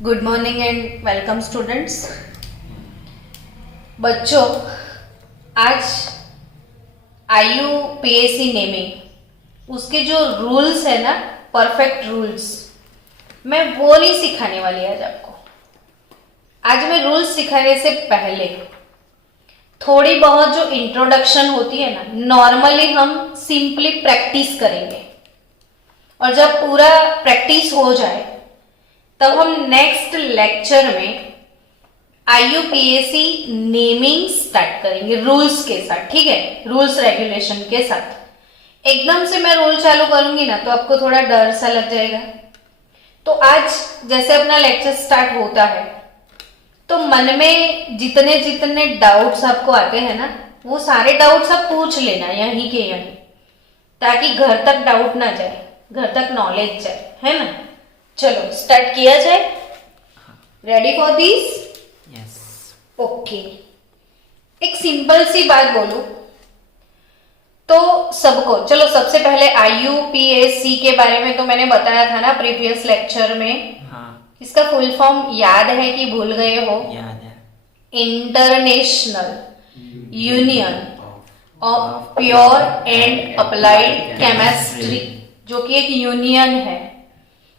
Good morning and welcome students. बच्चों, आज IUPAC naming उसके जो रूल्स है ना, परफेक्ट रूल्स, मैं वो नहीं सिखाने वाली आज आपको। आज मैं रूल्स सिखाने से पहले थोड़ी बहुत जो इंट्रोडक्शन होती है ना, नॉर्मली हम सिंपली प्रैक्टिस करेंगे और जब पूरा प्रैक्टिस हो जाए तब हम नेक्स्ट लेक्चर में IUPAC नेमिंग स्टार्ट करेंगे रूल्स के साथ, ठीक है, रूल्स रेगुलेशन के साथ। एकदम से मैं रूल चालू करूंगी ना तो आपको थोड़ा डर सा लग जाएगा। तो आज जैसे अपना लेक्चर स्टार्ट होता है तो मन में जितने जितने डाउट्स आपको आते हैं ना, वो सारे डाउट्स आप पूछ लेना यहीं के यहीं, ताकि घर तक डाउट ना जाए, घर तक नॉलेज जाए, है ना। चलो स्टार्ट किया जाए। Ready for this? Yes. Okay. एक सिंपल सी बात बोलूं तो सबको, चलो सबसे पहले IUPAC के बारे में तो मैंने बताया था ना प्रीवियस लेक्चर में। हाँ, इसका फुल फॉर्म याद है कि भूल गए हो? याद है। International union of pure and applied chemistry, जो कि एक यूनियन है।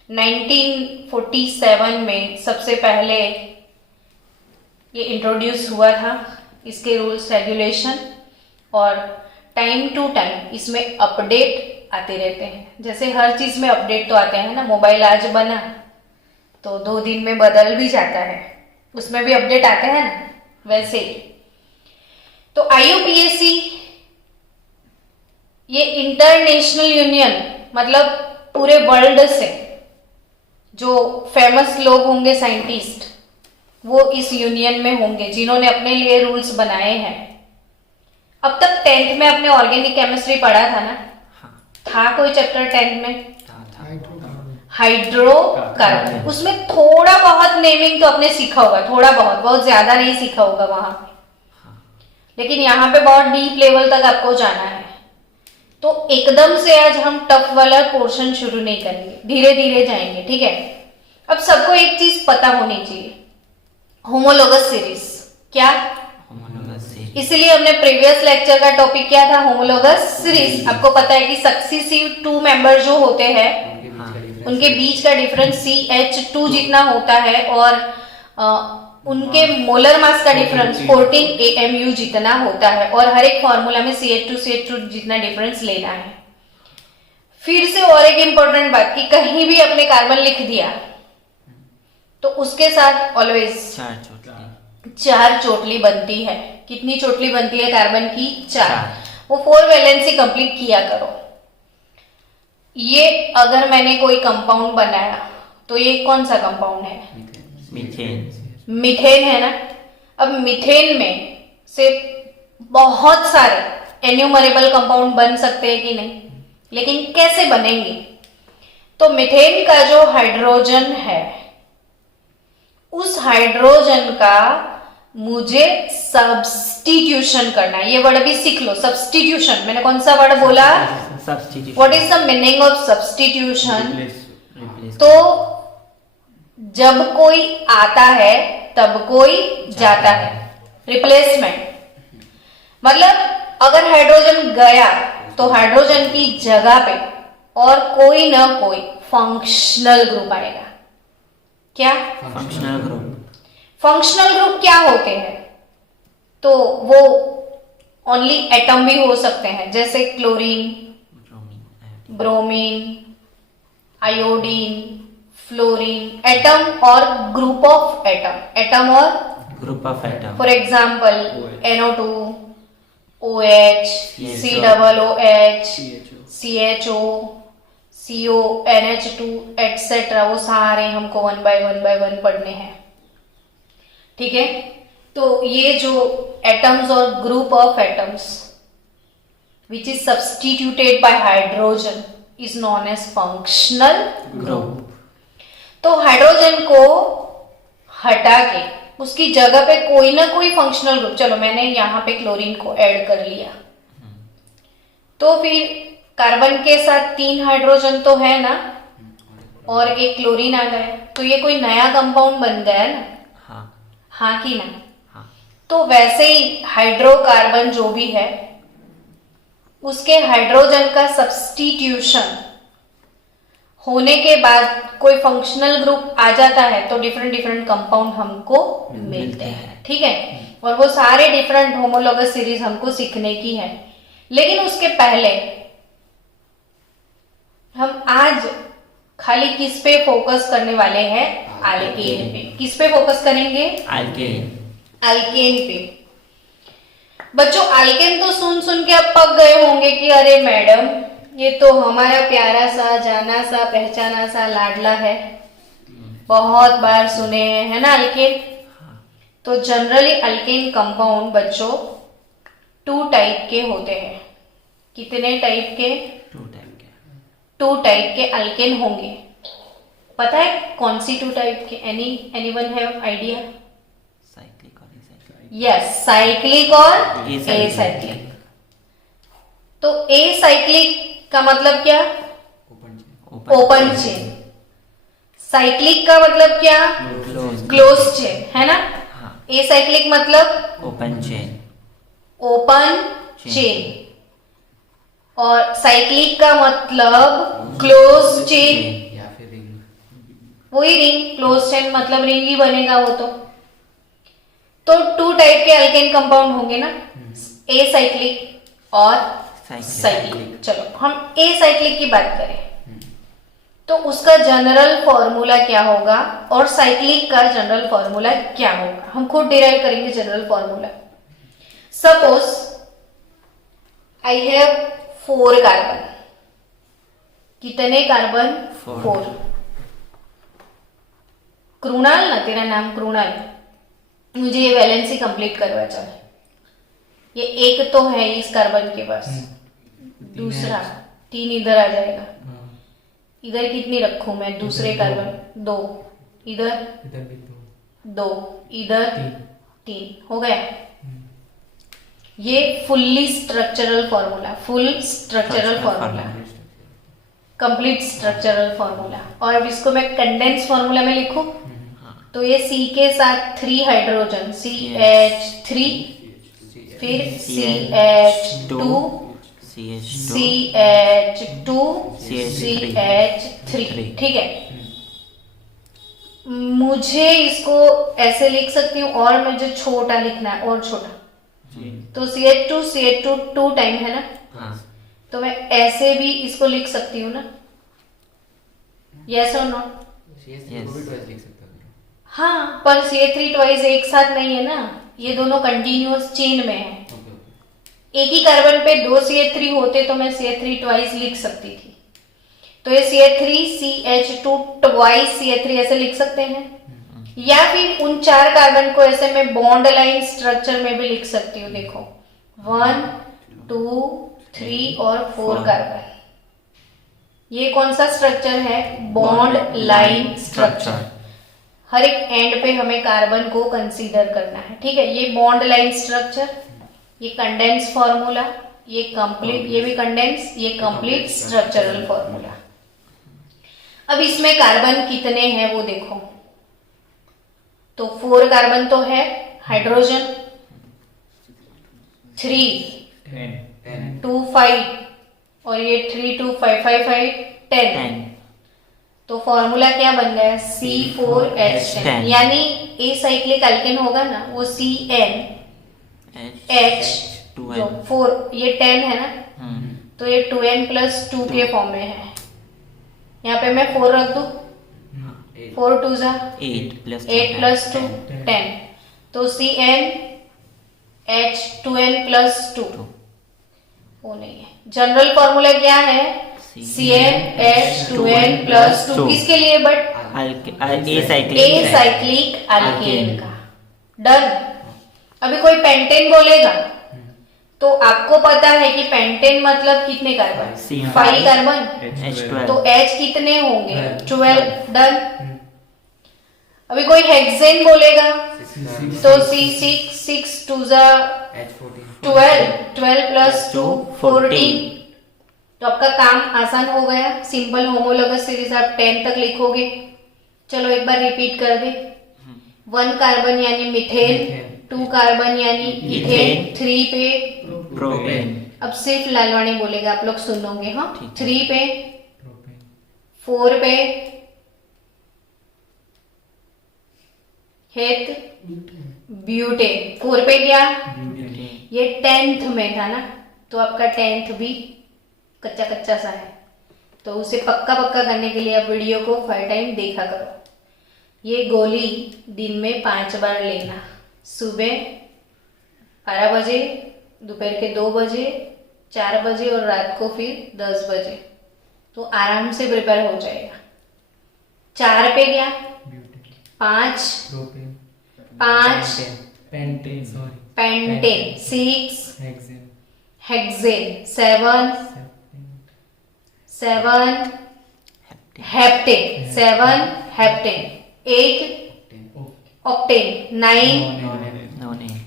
1947 में सबसे पहले ये इंट्रोड्यूस हुआ था, इसके रूल्स रेगुलेशन, और टाइम टू टाइम इसमें अपडेट आते रहते हैं। जैसे हर चीज में अपडेट तो आते हैं ना, मोबाइल आज बना तो 2 दिन में बदल भी जाता है, उसमें भी अपडेट आते हैं ना, वैसे ही। तो IUPAC ये इंटरनेशनल यूनियन, मतलब पूरे वर्ल्ड से जो फेमस लोग होंगे साइंटिस्ट, वो इस यूनियन में होंगे जिन्होंने अपने लिए रूल्स बनाए हैं। अब तक 10th में अपने ऑर्गेनिक केमिस्ट्री पढ़ा था ना? हाँ, था कोई चैप्टर 10th में? था। हाइड्रोकार्बन। उसमें थोड़ा बहुत नेमिंग तो आपने सीखा होगा, थोड़ा बहुत, बहुत ज्यादा नहीं सीखा होगा वहां पे, लेकिन यहाँ पे बहुत डीप लेवल तक आपको जाना है। तो एकदम से आज हम टफ वाला पोर्शन शुरू नहीं करेंगे, धीरे धीरे जाएंगे, ठीक है। अब सबको एक चीज पता होनी चाहिए, होमोलोगस सीरीज क्या? Homologous series. इसलिए हमने प्रीवियस लेक्चर का टॉपिक क्या था? Homologous series. आपको पता है कि सक्सेसिव 2 मेंबर जो होते हैं उनके बीच का डिफरेंस CH2 जितना होता है, और उनके मोलर मास का डिफरेंस 14 AMU जितना होता है, और हर एक फॉर्मूला में CH2 जितना डिफरेंस लेना है। फिर से और एक इंपॉर्टेंट बात कि कहीं भी अपने कार्बन लिख दिया तो उसके साथ ऑलवेज 4 चोटली बनती है। कितनी चोटली बनती है कार्बन की? 4। वो 4 वैलेंसी कंप्लीट किया करो। ये अगर मैंने कोई कंपाउंड बनाया तो ये कौन सा कंपाउंड है? मीथेन है ना। अब मीथेन में से बहुत सारे एन्यूमरेबल कंपाउंड बन सकते हैं कि नहीं, लेकिन कैसे बनेंगे? तो मीथेन का जो हाइड्रोजन है, उस हाइड्रोजन का मुझे सब्स्टिट्यूशन करना है। ये वर्ड भी सीख लो, सब्स्टिट्यूशन। मैंने कौन सा वर्ड बोला? Substitution. What is the meaning of substitution? तो जब कोई आता है तब कोई जाता है, रिप्लेसमेंट। मतलब अगर हाइड्रोजन गया तो हाइड्रोजन की जगह पे और कोई ना कोई फंक्शनल ग्रुप आएगा। क्या? Functional group. फंक्शनल ग्रुप क्या होते हैं? तो वो ओनली एटम भी हो सकते हैं, जैसे chlorine, bromine, iodine, fluorine. Atom और ग्रुप ऑफ एटम, एटम और group of atom. For example NO2, OH, COOH, CHO, CO, NH2 etcetera. वो सारे हमको 1 by 1 पढ़ने हैं, ठीक है। तो ये जो एटम्स और group of atoms which is substituted by hydrogen is known as functional group. तो हाइड्रोजन को हटा के उसकी जगह पे कोई ना कोई फंक्शनल ग्रुप, चलो मैंने यहां पे क्लोरीन को ऐड कर लिया, तो फिर कार्बन के साथ 3 हाइड्रोजन तो है ना, और एक क्लोरीन आ गया, तो ये कोई नया कंपाउंड बन गया ना, हाँ हाँ कि ना? हाँ तो वैसे ही हाइड्रोकार्बन जो भी है उसके हाइड्रोजन का सब्स्टिट्यूशन होने के बाद कोई फंक्शनल ग्रुप आ जाता है तो डिफरेंट डिफरेंट कंपाउंड हमको मिलते हैं, ठीक है? और वो सारे डिफरेंट होमोलोगस सीरीज हमको सीखने की है। लेकिन उसके पहले हम आज खाली किस पे फोकस करने वाले हैं? अल्केन पे। किस पे फोकस करेंगे? अल्केन। अल्केन पे। बच्चों अल्केन तो सुन सुन के आप पक गए होंगे कि अरे मैडम ये तो हमारा प्यारा सा जाना सा पहचाना सा लाडला है, बहुत बार सुने हैं, है ना अल्केन? तो जनरली अल्केन कंपाउंड बच्चों 2 टाइप के होते हैं। कितने टाइप के? 2 टाइप के। 2 टाइप के अल्केन होंगे। पता है कौन सी 2 टाइप के? Anyone have idea? साइक्लिक और एसाइक्लिक। यस, साइक्लिक और Acyclic। एसाइक्लिक। तो एसाइक्लिक का मतलब क्या? Open chain. साइक्लिक का मतलब क्या? क्लोज चेन, है ना? हाँ। एसाइक्लिक मतलब ओपन चेन। ओपन चेन और साइक्लिक का मतलब क्लोज चेन। या फिर रिंग। वही रिंग, क्लोज चेन मतलब रिंग ही बनेगा वो तो 2 टाइप के अल्केन कंपाउंड होंगे ना, एसाइक्लिक और साइक्लिक। चलो हम एसाइक्लिक की बात करें तो उसका जनरल फॉर्मूला क्या होगा और साइक्लिक का जनरल फॉर्मूला क्या होगा, हम खुद डिराइव करेंगे general formula. Suppose I have 4 carbon. कितने कार्बन? 4। कृणाल ना, तेरा नाम कृणाल, मुझे ये वैलेंसी कंप्लीट करवा चाहिए। ये एक तो है इस कार्बन के पास, दूसरा 3 इधर आ जाएगा। इधर कितनी रखूं मैं? दूसरे कार्बन 2, इधर इधर भी 2, इधर 3 हो गया। ये fully structural formula, full structural formula, complete structural formula. और अब इसको मैं कंडेंस फॉर्मूला में लिखूं तो ये C के साथ 3 हाइड्रोजन, CH3, फिर CH2, CH2, CH3, ठीक है? मुझे इसको ऐसे लिख सकती हूँ और मुझे छोटा लिखना है और छोटा, तो CH2 2 टाइम है ना, हाँ। तो मैं ऐसे भी इसको लिख सकती हूँ ना, यस और नॉट? CH3 को भी ट्वाइस लिख सकते हो। हाँ, पर CH3 ट्वाइस एक साथ नहीं है ना, ये दोनों कंटिन्यूअस चेन में है। एक ही कार्बन पे 2 CH3 होते तो मैं CH3 ट्वाइस लिख सकती थी, तो ये CH3 CH2 ट्वाइस CH3 ऐसे लिख सकते हैं। या फिर उन 4 कार्बन को ऐसे मैं बॉन्ड लाइन स्ट्रक्चर में भी लिख सकती हूँ। देखो 1 2 3 और 4 कार्बन, ये कौन सा स्ट्रक्चर है? Bond line structure. हर एक एंड पे हमें कार्बन को कंसीडर करना है, ठीक है? ये बॉन्ड लाइन स्ट्रक्चर, ये कंडेंस फॉर्मूला, ये कंप्लीट, ये भी कंडेंस, ये कंप्लीट स्ट्रक्चरल फॉर्मूला। अब इसमें कार्बन कितने हैं वो देखो, तो 4 कार्बन तो है, हाइड्रोजन 3 2 5 और ये 3 2 5 5 5 10, तो फॉर्मूला क्या बन गया? C4H10, यानी एसाइक्लिक अल्केन होगा ना वो CnH, जो 4 ये 10 है ना, तो ये 2n+2 के फॉर्म में है। यहाँ पे मैं 4 रख दूं, 4 2 जा 8+2 10, तो CnH 2n+2 वो नहीं है। जनरल फॉर्मूला क्या है? CnH 2n+2, किसके लिए? बट एसाइक्लिक अल्केन का। डन। अभी कोई पेंटेन बोलेगा तो आपको पता है कि पेंटेन मतलब कितने कार्बन? 5 कार्बन, तो H कितने होंगे? 12। डन। अभी कोई हेक्सेन बोलेगा तो C6 6 2 जा 12 12+2 14, तो आपका काम आसान हो गया। सिंपल होमोलोगस सीरीज आप 10 तक लिखोगे। चलो एक बार रिपीट कर दे। 1 कार्बन यानी मिथेन, मिथेन। 2 कार्बन यानी इथेन, इथेन। 3 पे प्रोपेन। अब सिर्फ लालवाणी बोलेगा, आप लोग सुनोगे। हाँ, ठीक है। 3 पे, प्रोपेन। 4 पे हेत ब्यूटेन, 4 पे क्या, ब्यूटेन। ये 10th में था ना, तो आपका 10th भी कच्चा कच्चा सा है, तो उसे पक्का पक्का करने के लिए आप वीडियो को 5 टाइम देखा करो। ये गोली दिन में 5 बार लेना, सुबह 12 बजे, दोपहर के 2 बजे, 4 बजे और रात को फिर 10 बजे, तो आराम से प्रिपेयर हो जाएगा। 4 पे क्या, butane. 5, propane. 5 pentane. Sorry. Pentane, 6 hexane. Hexane, 7 heptane, 7 heptane, 8 octane, 9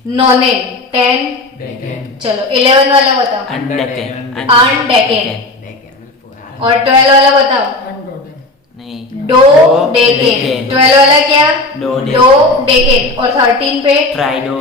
नोनेन, 10 decane. चलो 11 वाला बताओ, अनडेकेन। अनडेकेन। और 12 वाला बताओ, नहीं। Dough decane. 12 वाला क्या, डो डो डेकेन। और 13 पे ट्राइडो।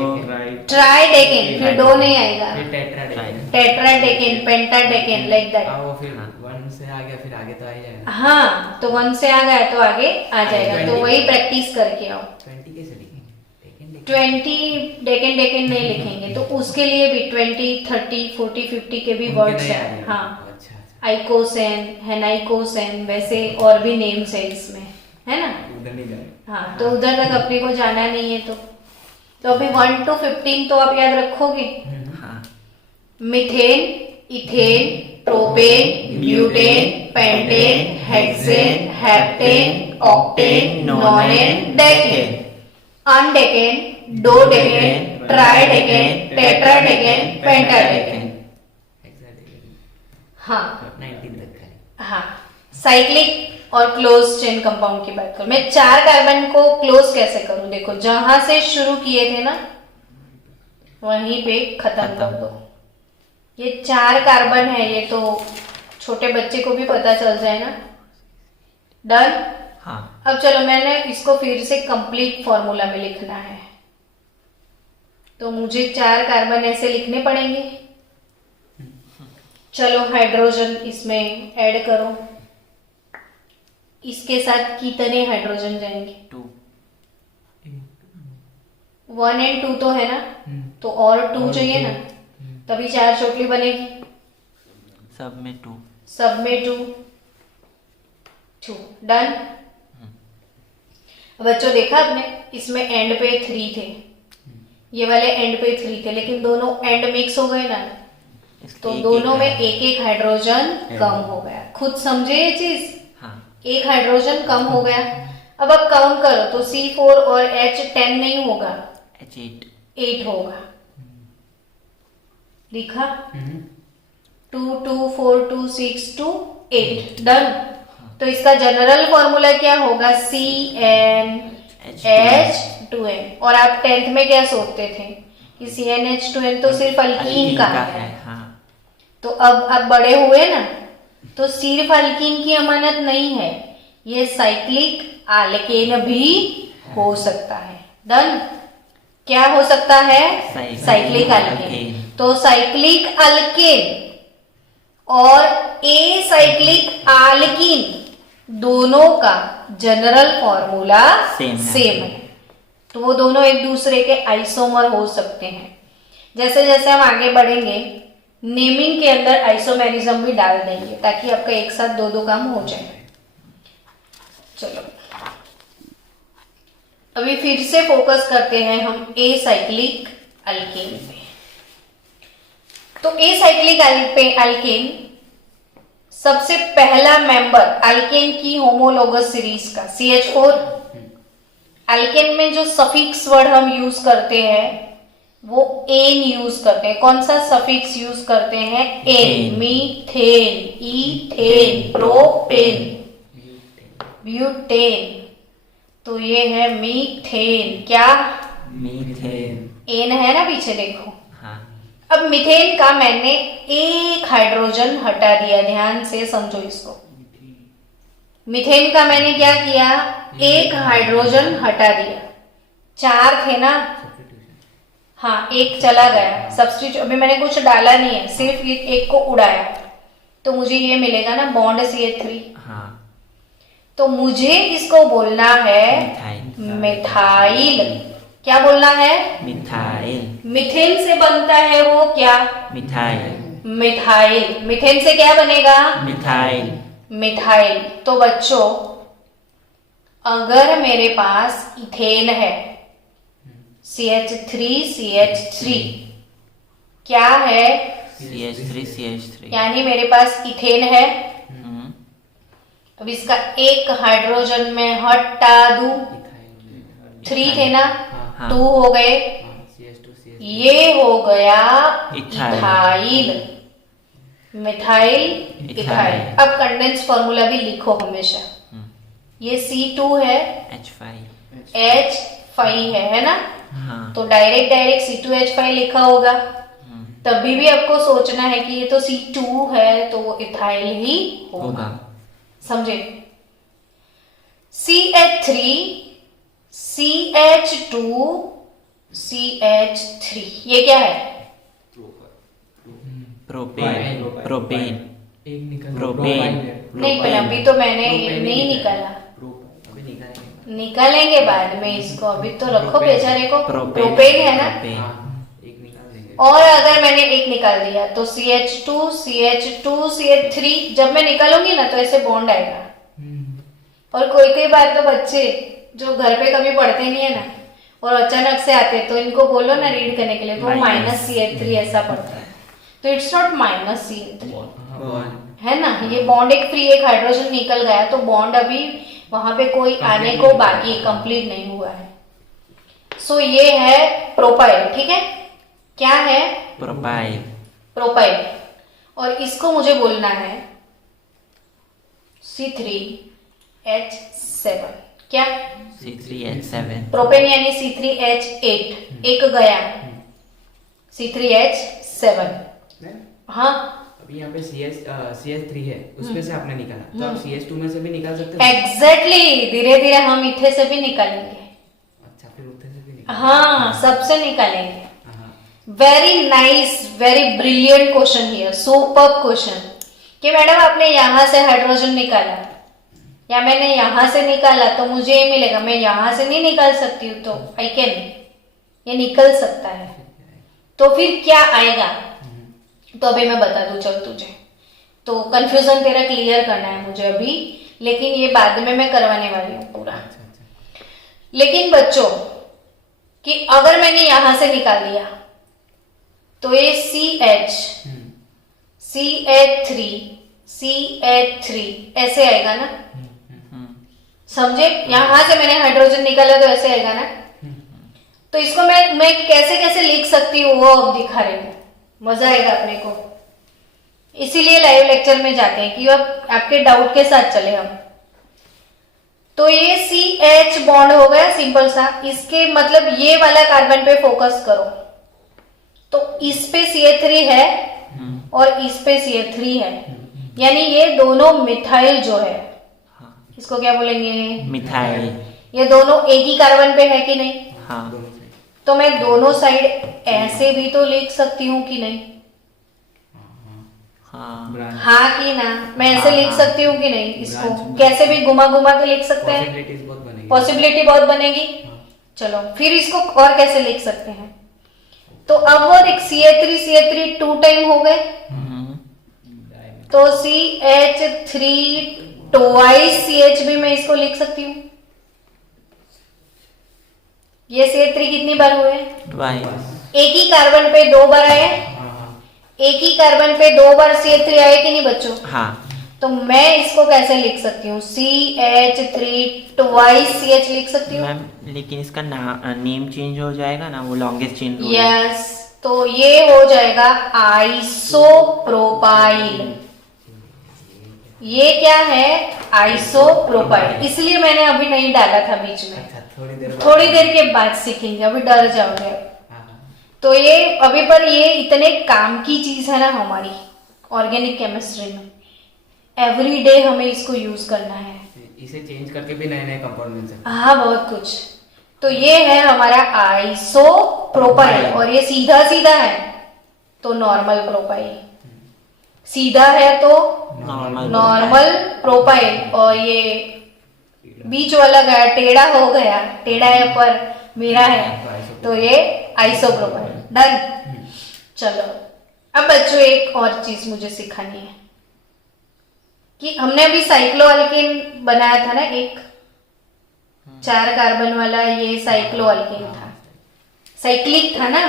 ट्राई डेकेन, फिर डो नहीं आएगा, फिर टेट्राडेकेन। टेट्राडेकेन, पेंटाडेकेन, लाइक दैट। हाँ, वो फिर 1 से आ गया, फिर आगे तो आ ही जाएगा। हाँ, तो 1 से आ गया तो आगे आ जाएगा, तो 20 वही प्रैक्टिस करके आओ। 20 कैसे लिखेंगे? डेकेन। 20 डेकेन डेकेन नहीं लिखेंगे, तो उसके लिए भी 20, 30, 40, 50 के भी उनके वर्ड्स नहीं आ हैं। रहे। हाँ, अच्छा अच्छा। आइकोसेन, हेनाइकोसेन, वैसे और भी नेम्स है इसमें, है ना। उधर नहीं जाए। हाँ, तो उधर तक अपने को जाना नहीं है, तो अभी 1 to 15 तो आप याद रखोगे। हाँ। Methane, ethane, propane, butane, pentane, hexane, heptane, octane, nonane, decane, undecane, dodecane, tridecane, tetradecane, pentadecane. Hexadecane. हाँ 19 तक का है। हाँ, साइक्लिक और क्लोज चेन कंपाउंड की बात करूं, मैं 4 कार्बन को क्लोज कैसे करूं। देखो, जहां से शुरू किए थे ना वहीं पे खत्म कर दो। ये 4 कार्बन है, ये तो छोटे बच्चे को भी पता चल जाए ना। डन। हाँ। अब चलो, मैंने इसको फिर से कंप्लीट फॉर्मूला में लिखना है, तो मुझे 4 कार्बन ऐसे लिखने पड़ेंगे। चलो हाइड्रोजन इसमें ऐड करो, इसके साथ कितने हाइड्रोजन जाएंगे? 2। 1 और 2 तो है ना, तो और 2 चाहिए ना, तभी 4 चोटली बनेगी। सब में 2। सब में 2 डन। बच्चों देखा आपने, इसमें एंड पे 3 थे, ये वाले एंड पे 3 थे, लेकिन दोनों एंड मिक्स हो गए ना, तो दोनों में एक एक हाइड्रोजन कम हो गया। खुद समझे ये चीज। हाँ। एक हाइड्रोजन कम हो गया। अब आप काउंट करो तो C4 और H10 नहीं होगा, H8। 8 होगा। लिखा 2 2 4 2 6 2 8 डन। तो इसका जनरल फॉर्मूला क्या होगा? CnH2n। और आप 10th में क्या सोचते थे कि CnH2n तो सिर्फ अल्कीन का है। हाँ। तो अब आप बड़े हुए ना, तो सिर्फ अल्कीन की अमानत नहीं है, ये साइक्लिक अल्केन भी हो सकता है। डन। क्या हो सकता है? Cyclic alkane. तो साइक्लिक अल्केन और एसाइक्लिक अल्कीन दोनों का जनरल फॉर्मूला सेम है। तो वो दोनों एक दूसरे के आइसोमर हो सकते हैं। जैसे जैसे हम आगे बढ़ेंगे, नेमिंग के अंदर आइसोमेरिज्म भी डाल देंगे, ताकि आपका एक साथ दो काम हो जाए। चलो अभी फिर से फोकस करते हैं हम एसाइक्लिक अल्केन पे। तो एसाइक्लिक अल्केन सबसे पहला मेंबर अल्केन की होमोलोगस सीरीज का CH4। अल्केन में जो सफिक्स वर्ड हम यूज करते हैं वो एन यूज करते हैं। कौन सा सफिक्स यूज करते हैं? एन। Methane, ethane, propane, butane. तो ये है मीथेन। क्या? मीथेन। एन है ना पीछे, देखो। हाँ। अब मीथेन का मैंने एक हाइड्रोजन हटा दिया, ध्यान से समझो इसको। मीथेन का मैंने क्या किया, एक हाइड्रोजन हटा दिया, 4 थे ना, हाँ एक चला गया, सब्स्टिट्यूट अभी मैंने कुछ डाला नहीं है, सिर्फ एक को उड़ाया, तो मुझे ये मिलेगा ना बॉन्ड CH3। हाँ तो मुझे इसको बोलना है मिथाइल। मिथाइल। क्या बोलना है, मिथाइल। मीथेन से बनता है वो क्या, मिथाइल। मिथाइल। मीथेन से क्या बनेगा, मिथाइल। मिथाइल। तो बच्चों अगर मेरे पास इथेन है CH3 क्या है, CH3 यानी मेरे पास इथेन है। हम्म, अब इसका एक हाइड्रोजन में हटा दूं, 3 थे ना, हाँ। 2 हो गए, ये हो गया ethyl. Ethyl, methyl ethyl. Ethyl. अब कंडेंस फॉर्मूला भी लिखो हमेशा, ये C2 है, H5। H5 है ना, हाँ। तो डायरेक्ट C2H5 लिखा होगा। तभी भी आपको सोचना है कि ये तो C2 है तो वो इथाइल ही होगा, होगा। समझे। CH3 CH2 CH3 ये क्या है, प्रोपेन। प्रोपेन। एक निकल प्रोपेन। नहीं पर अभी तो मैंने नहीं निकाला, अभी निकालेंगे। निकालेंगे बाद में इसको, अभी तो रखो प्रोपेन। बेचारे को। प्रोपेन। प्रोपेन है ना, प्रोपेन। हाँ, एक निकाल देंगे। और अगर मैंने एक निकाल दिया तो CH2 CH2 CH3, जब मैं निकालूंगी ना तो ऐसे बॉन्ड आएगा। और कोई बार तो बच्चे जो घर पे कभी पढ़ते नहीं है ना और अचानक से आते तो इनको बोलो ना रीड करने के लिए, तो माइनस। -CH3 ऐसा पढ़ता है, तो इट्स नॉट -CH3 बॉन्ड। है ना, ये बॉन्ड एक फ्री, एक हाइड्रोजन निकल गया तो बॉन्ड अभी वहां पे कोई आने को बाकी, कंप्लीट नहीं हुआ है। सो ये है प्रोपाइल, ठीक है, क्या है प्रोपाइल। प्रोपाइल। और इसको मुझे बोलना है C3H7, क्या, C3H7। प्रोपेन यानी C3H8, एक गया, C3H7। हाँ अभी यहाँ पे CH3 है, उसमें से आपने निकाला, तो आप CH2 में से भी निकाल सकते हो। एग्जैक्टली, धीरे धीरे हम इथे से भी निकालेंगे, अच्छा, फिर उधर से भी निकाल। हाँ सबसे निकालेंगे। हाँ, very nice, very brilliant question here, superb question, कि मैडम आपने यहां से हाइड्रोजन निकाला या मैंने यहां से निकाला तो मुझे ये मिलेगा, मैं यहां से नहीं निकाल सकती हूँ, तो आई कैन, ये निकल सकता है, तो फिर क्या आएगा, तो अभी मैं बता दूं चल तुझे, तो कंफ्यूजन तेरा क्लियर करना है मुझे अभी, लेकिन ये बाद में मैं करवाने वाली हूँ पूरा। अच्छा। लेकिन बच्चों कि अगर मैंने यहां से निकाल दिया तो ये CH3 ऐसे आएगा ना, समझे, यहां से मैंने हाइड्रोजन निकाला तो ऐसे आएगा ना, तो इसको मैं कैसे कैसे लिख सकती हूँ वो अब दिखा रही हूँ, मजा आएगा अपने को, इसीलिए लाइव लेक्चर में जाते हैं कि अब आपके डाउट के साथ चले हम। तो ये CH बॉन्ड हो गया सिंपल सा, इसके मतलब ये वाला कार्बन पे फोकस करो, तो इस पे CH3 है और इस पे CH3 है, यानी ये दोनों मिथाइल जो है, इसको क्या बोलेंगे, मिथाइल। ये दोनों एक ही कार्बन पे है कि नहीं, हाँ। दोनों साइड। तो मैं दोनों साइड ऐसे भी तो लिख सकती हूँ कि नहीं, हाँ। ब्रांच। हाँ कि ना, मैं ऐसे हाँ, लिख हाँ। सकती हूँ कि नहीं, इसको ब्रांच। कैसे भी घुमा घुमा के लिख सकते हैं, पॉसिबिलिटीज बहुत बनेगी। पॉसिबिलिटी बहुत बनेगी। हाँ। चलो फिर इसको और कैसे लिख सकते हैं, तो अब वो एक CH3 2 टाइम हो गए, तो CH3 ट्वाइस CH भी मैं इसको लिख सकती हूँ, ये CH3 कितनी बार हुए, ट्वाइस। एक ही कार्बन पे 2 बार आए, हाँ, एक ही कार्बन पे 2 बार CH3 आए कि नहीं बच्चों, हाँ। तो मैं इसको कैसे लिख सकती हूँ, CH3 ट्वाइस CH लिख सकती हूँ, मैम लेकिन इसका नेम चेंज हो जाएगा ना, वो लॉन्गेस्ट चेन रूल। यस, तो ये हो जाएगा आइसोप्रोपाइल, ये क्या है, आइसोप्रोपाइल, इसलिए मैंने अभी नहीं डाला था बीच में, अच्छा, थोड़ी देर बाद। थोड़ी देर के बाद सीखेंगे, अभी डर जाओगे। हाँ, तो ये अभी पर ये इतने काम की चीज है ना हमारी ऑर्गेनिक केमिस्ट्री में, एवरी डे हमें इसको यूज करना है। इसे चेंज करके भी नए नए कंपाउंड मिल सकते हाँ बहुत कुछ। तो ये है हमारा आइसो प्रोपाइल, और ये सीधा सीधा है तो नॉर्मल प्रोपाइल, सीधा है तो नॉर्मल प्रोपाइल, और ये बीच वाला गया टेढ़ा हो गया, टेढ़ा है पर मेरा है तो ये आइसोप्रोपाइल। डन। चलो अब बच्चों एक और चीज मुझे सिखानी है कि हमने अभी साइक्लोअल्केन बनाया था ना, एक 4 कार्बन वाला, ये साइक्लोअल्केन था, साइक्लिक था ना,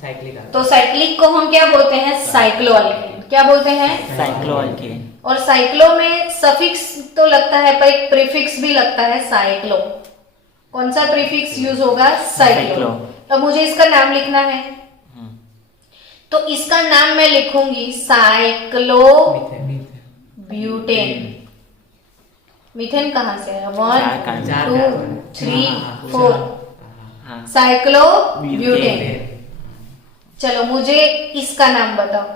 साइक्लिक। तो साइक्लिक को हम क्या बोलते हैं? साइक्लोअल्केन। क्या बोलते हैं? साइक्लोअल्केन। और साइक्लो में सफिक्स तो लगता है पर एक प्रीफिक्स भी लगता है, साइक्लो। कौन सा प्रीफिक्स यूज होगा? साइक्लो। अब मुझे इसका नाम लिखना है, तो इसका नाम मैं लिखूंगी साइक्लो ब्यूटेन। मीथेन कहाँ से है? 1 2 3 4 साइक्लो ब्यूटेन। चलो मुझे इसका नाम बताओ।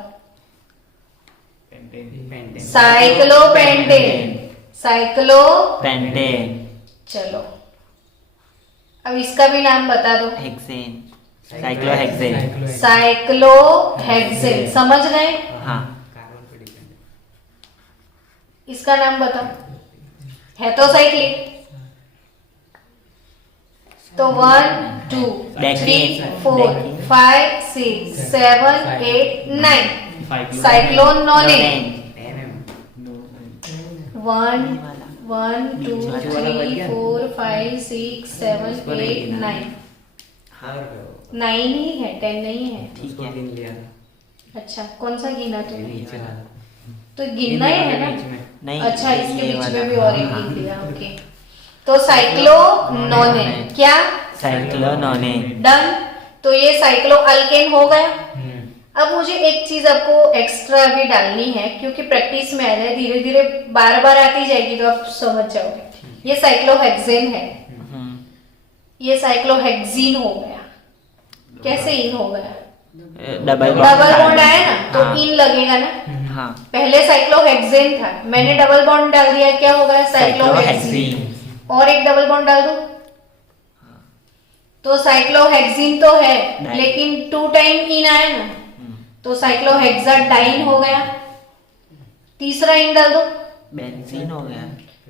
साइक्लोपेंटेन। साइक्लोपेंटेन। चलो अब इसका भी नाम बता दो। हेक्सेन। साइक्लोहेक्सेन। साइक्लोहेक्सेन। समझ गए? हाँ। इसका नाम बताओ। है तो साइक्लिक, तो 1 2 3 4 5 6 7 8 9 साइक्लोनोनेन। 1 1 2 3 4 5 6 7 8 9 9 ही है, 10 नहीं है। ठीक है। गिन लिया था। अच्छा कौन सा गिना तुमने? नीचे वाला। तो गिनना ही है ना। नहीं, अच्छा इसके ये बीच वाला। में भी और एक गिन लिया। ओके तो साइक्लोनोनेन क्या? साइक्लोनोनेन। डन। तो ये साइक्लोअल्केन हो गया। अब मुझे एक चीज आपको एक्स्ट्रा भी डालनी है, क्योंकि प्रैक्टिस में आ जाए, धीरे धीरे बार बार आती जाएगी तो आप समझ जाओगे। ये साइक्लोहेक्सेन है, ये साइक्लोहेक्सीन हो गया। कैसे इन हो गया? डबल बॉन्ड आया ना, तो हाँ। इन लगेगा ना। हाँ। पहले साइक्लोहेक्सेन था, मैंने डबल बॉन्ड डाल दिया, क्या हो गया? साइक्लोहेक्सीन। और एक डबल बॉन्ड डाल दो तो साइक्लोहेक्सीन तो है, लेकिन 2 टाइम इन आया ना, तो साइक्लोहेक्साडाइन हो गया। तीसरा इन डाल दो, बेंजीन हो गया।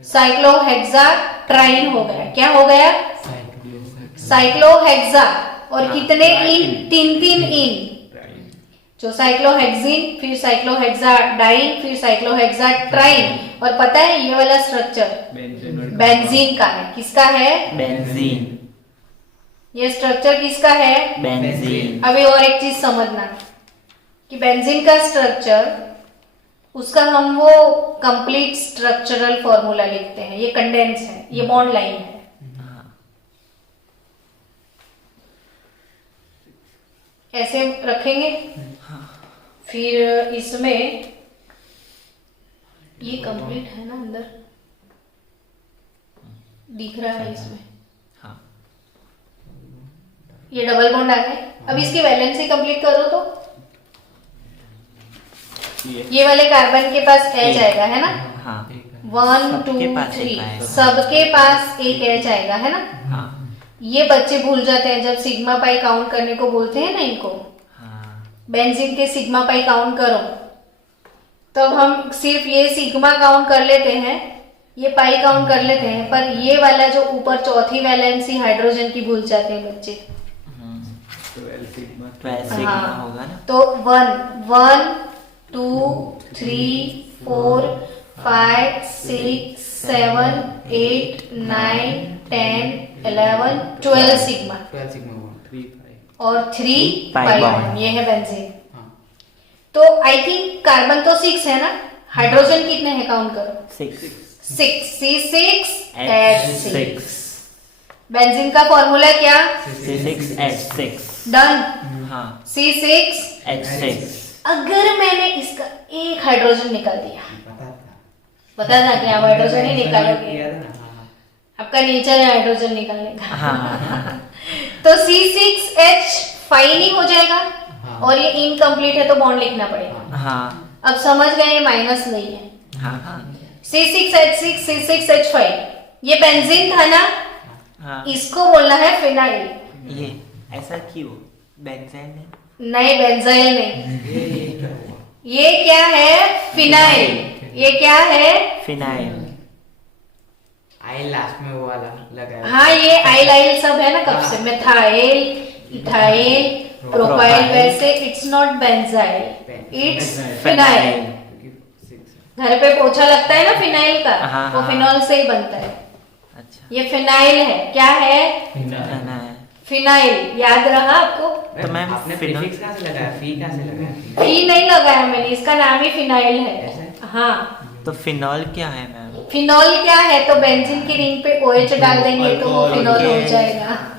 साइक्लोहेक्साट्राइन हो गया। क्या हो गया? साइक्लोहेक्सा। और कितने इन? 3 इन, जो साइक्लोहेक्सीन, फिर साइक्लोहेक्साडाइन, फिर साइक्लोहेक्साट्राइन। और पता है ये वाला स्ट्रक्चर बेंजीन का है। किसका है? बेंजीन। ये स्ट्रक्चर किसका है? बेंजीन। अभी और एक चीज समझना कि बेंजीन का स्ट्रक्चर, उसका हम वो कंप्लीट स्ट्रक्चरल फॉर्मूला लिखते हैं। ये कंडेंस है, ये बॉन्ड लाइन है। ऐसे रखेंगे। फिर इसमें ये कंप्लीट है ना, अंदर दिख रहा है इसमें। हाँ। ये डबल बॉन्ड आ गए। अब इसकी वैलेंसी कंप्लीट करो तो ये वाले कार्बन के पास H आएगा, है ना? हाँ। 1 2 सबके पास 3 एक आएगा। सबके पास एक H आएगा, है ना? हाँ। ये बच्चे भूल जाते हैं जब सिग्मा पाई काउंट करने को बोलते हैं ना इनको। हाँ। बेंजीन के सिग्मा पाई काउंट करो, तो हम सिर्फ ये सिग्मा काउंट कर लेते हैं, ये पाई काउंट कर लेते हैं, पर ये वाला जो ऊपर चौथी वैलेंसी हाइड्रोजन की भूल जाते हैं बच्चे। 12 सिग्मा होगा ना। तो 1 2 3 4 5 6 7 8 9 10 11 12 सिग्मा 12 सिग्मा बॉन्ड 3 5। और 3 पाई पाई बॉन्ड। बॉन्ड। ये है बेंजीन। हाँ। तो आई थिंक कार्बन तो 6 है ना, हाइड्रोजन कितने हैं काउंट करो। 6 C6H6। बेंजीन का फॉर्मूला क्या? C6H6। डन। हाँ। C6। H6। अगर मैंने इसका एक हाइड्रोजन निकाल दिया, पता था पता था कि आप हाइड्रोजन ही निकालोगे, किया था ना। हाँ। आपका नेचर है हाइड्रोजन निकालने का। हाँ। तो C6H4 फाई नहीं हो जाएगा, हाँ। और ये इनकम्प्लीट है तो बॉन्ड लिखना पड़ेगा। हाँ अब समझ गए ये माइनस नहीं है। हाँ हाँ C6H6 C6H5 ये बेंजीन था ना, हाँ। इसको बोलना है फिनाइल। ये ऐसा क्यों? बेंजीन है? नहीं, बेंजाइल नहीं, ये क्या हुआ? ये क्या है? फिनाइल। ये क्या है? फिनाइल। आई लास्ट में वो वाला लगाया। हाँ, ये आइल आइल सब है ना कब से, हाँ। Methyl, ethyl, propyl, propyl. वैसे it's not benzyl, it's benzyl. Phenyl. क्योंकि six- घर पे पोछा लगता है ना फिनाइल का, हाँ, वो हाँ। फिनॉल से ही बनता है। अच्छा। ये फिनाइल है। क्या है? फिनाइल। फिनाइल। याद रहा आपको? तो मैम आपने फिनॉल- प्रीफिक्स कहाँ से लगाया? फी कहाँ से लगाया? फी नहीं लगाया मैंने, इसका नाम ही फिनाइल है। ऐसे? हाँ, तो फिनॉल क्या है मैम? फिनॉल क्या है? तो बेंजीन की रिंग पे OH डाल देंगे तो वो फिनॉल हो जाएगा।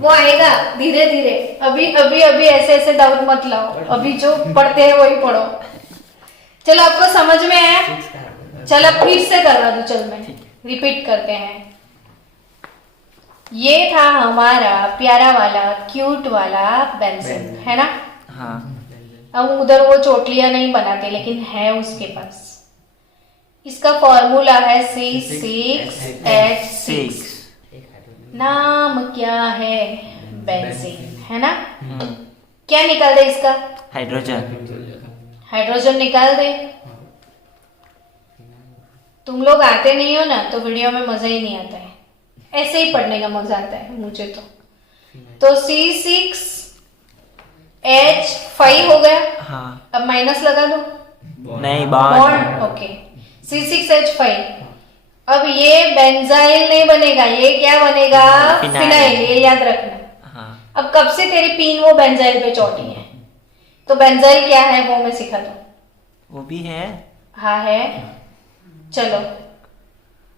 वो आएगा धीरे धीरे। अभी अभी अभी ऐसे ऐसे डाउट मत लाओ, अभी जो पढ़ते हैं वही पढ़ो। चलो, आपको समझ में आया? Six का- चल अब फिर से करवा दूं, चल मैं रिपीट करते हैं। ये था हमारा प्यारा वाला क्यूट वाला बेंजीन, है ना? हाँ। हम उधर वो चोटियां नहीं बनाते, लेकिन है उसके पास। इसका फॉर्मूला है C6H6। एक हाइड्रोजन। नाम क्या है? बेंजीन, है ना? हम्म। क्या निकाल दे इसका? हाइड्रोजन। हाइड्रोजन निकाल दे। तुम लोग आते नहीं हो ना, तो वीडियो में मजा ही नहीं आता है। ऐसे ही पढ़ने का मजा आता है मुझे तो C6H5 हो गया। हाँ। अब माइनस लगा दो। नहीं, बॉन्ड। Bond, okay. C6H5। अब ये बेंजाइल नहीं बनेगा, ये क्या बनेगा? फिनाइल। फिनाइल। ये याद रखना। हाँ। अब कब से तेरी पीन वो बेंजाइल पे चौटी है, तो बेंजाइल क्या है वो मैं सिखा दूं। वो भी है। हाँ है। चलो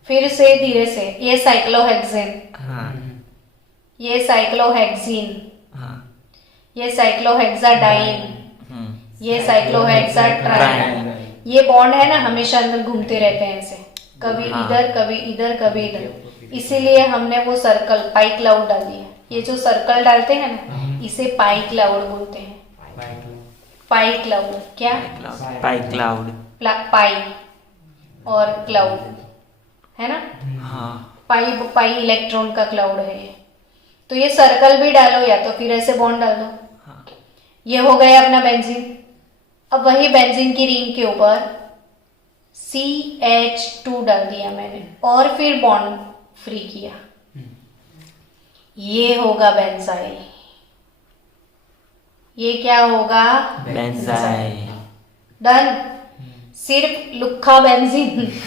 फिर से धीरे से। ये साइक्लोहेक्सेन, हाँ ये साइक्लोहेक्सीन, हाँ। ये साइक्लोहेक्साडाइन, हम्म। ये साइक्लोहेक्साट्राइन। ये बॉन्ड है ना, हमेशा अंदर घूमते रहते हैं ऐसे, कभी हाँ। इधर कभी इधर कभी इधर। इसीलिए हमने वो सर्कल पाई क्लाउड डाल दिया। ये जो सर्कल डालते हैं ना, इसे पाई क्लाउड बोलते हैं। पाई क्लाउड। क्या? पाई क्लाउड। पाई और क्लाउड, है ना? हाँ। पाई पाई इलेक्ट्रॉन का क्लाउड है ये। तो ये सर्कल भी डालो या तो फिर ऐसे बॉन्ड डाल दो। हाँ। ये हो गया अपना बेंजीन। अब वही बेंजीन की रिंग के ऊपर CH2 डाल दिया मैंने और फिर बॉन्ड फ्री किया। ये होगा बेंजाइल। ये क्या होगा? बेंजाइल। डन। सिर्फ लुक्खा बेंजीन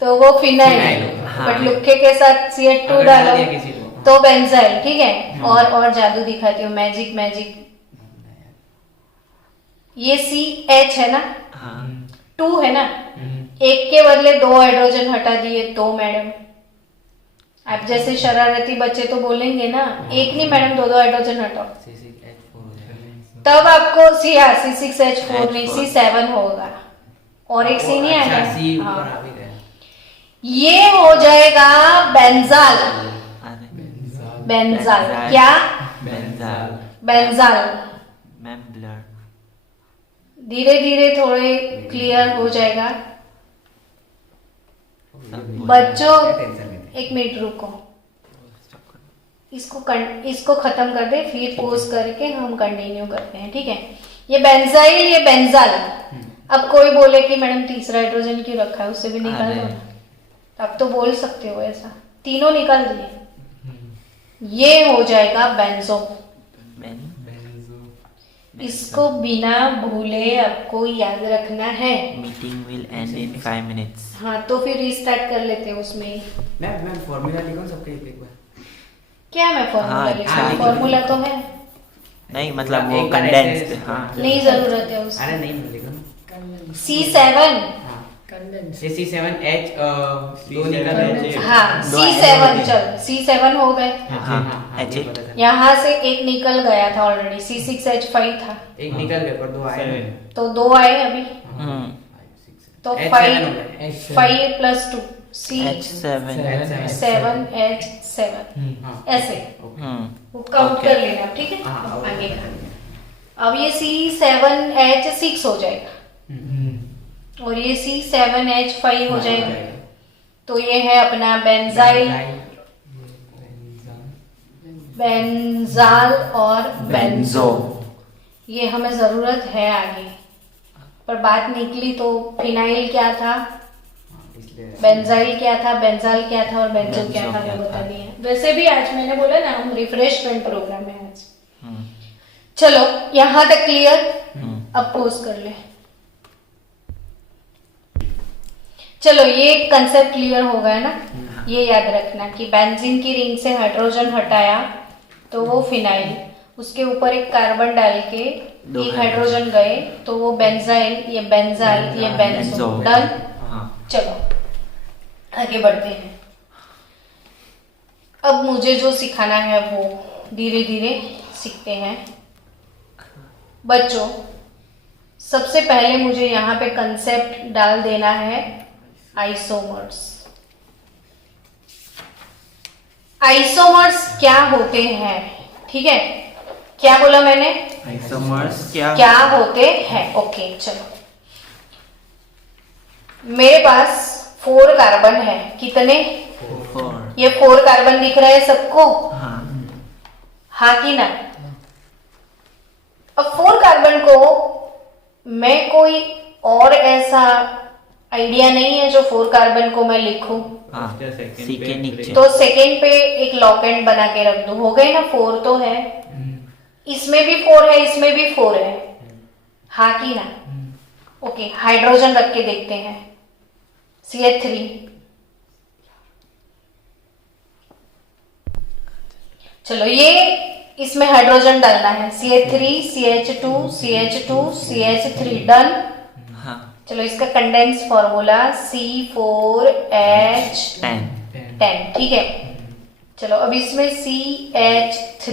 तो वो फिनाइल, हाँ। बट लुक्खे के साथ CH2 अगर डालो डाल दिया किसी को, तो बेंजाइल। ठीक है। और जादू दिखाती हूँ, मैजिक मैजिक। ये CH है ना, हाँ। 2 है ना, एक के बदले 2 हाइड्रोजन हटा दिए तो मैडम, आप जैसे शरारती बच्चे तो बोलेंगे ना, एक नहीं मैडम 2 हाइड्रोजन हटाओ, C6H4 हो जाएगा। तब आपको C6H4 नहीं C7 होगा, और एक C नहीं अच्छा, आएगा। C ऊपर हाँ। आ भी गया। ये हो जाएगा बेंजाल। अरे बेंजाल क्या? बेंजाल। बेंजाल। Ma'am blood. धीरे धीरे थोड़े क्लियर हो जाएगा। बच्चों टेंशन नहीं। एक मिनट रुको, इसको खत्म कर दे, फिर पोज करके हम कंटिन्यू करते हैं। ठीक है। ये बेंजाइल, ये बेंजाल। अब कोई बोले कि मैडम तीसरा हाइड्रोजन क्यों रखा है, उससे भी निकाल दो अरे। ना। अब तो बोल सकते हो ऐसा। तीनों निकाल दिए। ये हो जाएगा बेंजो। इसको बिना भूले आपको याद रखना है। Meeting will and in 5 minutes। हाँ, तो फिर रिस्टार्ट कर लेते हैं उसमें ही। मैं फॉर्मूला लिखूं सबका एक बार। क्या मैं फॉर्मूला हाँ, लिखूं? अच्छा, फॉर्मूला तो है, नहीं मतलब वो एक बार कंडेंस्ड। ऐसे- हाँ। नहीं जरूरत है उसकी। अरे नहीं मैं लिखूं। C7। हाँ। ये C7H 2 निकल गए। हाँ, दो C7 हाइड्रोजन। चल C7 हो गए। हाँ, ये H8। पता था। यहाँ से एक निकल गया था ऑलरेडी, C6H5 था, एक निकल गए पर 2 आए। तो 2 आए अभी, हम्म। तो H7 5 हो गए। 5 + 2 C7H7 H7। 7 हाँ ऐसे वो काउंट ओके। कर लेना, ठीक है। हाँ, अब ओके। आगे का अब ये C7H6 हो जाएगा और ये C7H5 हो जाएगा। तो ये है अपना बेंजाइल, बेंजाल और बेंजो। ये हमें जरूरत है आगे, पर बात निकली तो फिनाइल क्या था, बेंजाइल क्या था, बेंजाल क्या था और बेंजो क्या था वो बता दिया। वैसे भी आज मैंने बोला ना हम रिफ्रेशमेंट प्रोग्राम है आज। चलो यहाँ तक क्लियर। अब पोज कर ले। चलो ये कंसेप्ट क्लियर हो गया ना। ये याद रखना कि बेंजीन की रिंग से हाइड्रोजन हटाया तो वो फिनाइल, उसके ऊपर एक कार्बन डाल के दो एक हाइड्रोजन गए तो वो बेंजाइल, ये बेंजाइल, ये बेंजो। डन। चलो आगे बढ़ते हैं। अब मुझे जो सिखाना है वो धीरे धीरे सीखते हैं बच्चों। सबसे पहले मुझे यहाँ पे कंसेप्ट डाल देना है आइसोमर्स। आइसोमर्स क्या होते हैं, ठीक है। क्या बोला मैंने, आइसोमर्स क्या होते हैं। ओके चलो, मेरे पास 4 कार्बन है। कितने, 4। ये 4 कार्बन दिख रहा है सबको, हाँ कि ना। अब 4 कार्बन को मैं कोई और ऐसा आइडिया नहीं है जो 4 कार्बन को मैं लिखूं सी के नीचे। तो सेकेंड पे एक लॉकेंड बना के रख दूं। हो गए ना, 4 तो है, इसमें भी 4 है, इसमें भी 4 है, हाँ कि ना। ओके, हाइड्रोजन रख के देखते हैं। CH3, चलो ये इसमें हाइड्रोजन डालना है। CH3, CH2, CH2, CH3। Done. चलो इसका कंडेंस फॉर्मूला C4H10, ठीक है। चलो अब इसमें CH3,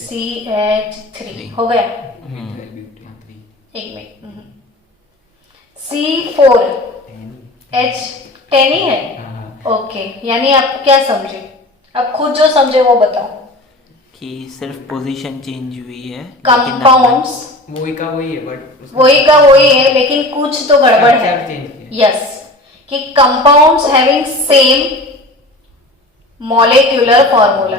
CH3 हो गया। एक मिनट, C4H10 ही है। ओके, यानी आप क्या समझे, अब खुद जो समझे वो बताओ। कि सिर्फ पोजीशन चेंज हुई है, कंपाउंड्स वही का वही है, बट वही का वही है, लेकिन कुछ तो गड़बड़ है। यस, कि compounds having same molecular formula,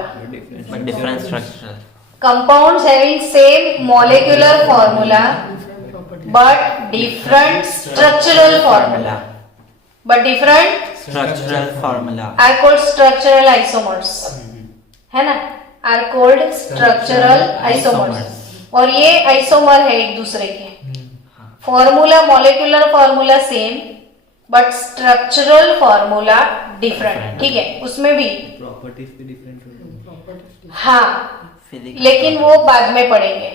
but different structure. Compounds having same molecular formula but different structural formula, are called structural isomers, है ना, आर कॉल्ड स्ट्रक्चरल आइसोमर्स। और ये आइसोमर है एक दूसरे के, formula molecular formula same but structural formula different, ठीक है। उसमें भी प्रॉपर्टीज भी डिफरेंट, हाँ, लेकिन वो बाद में पढ़ेंगे।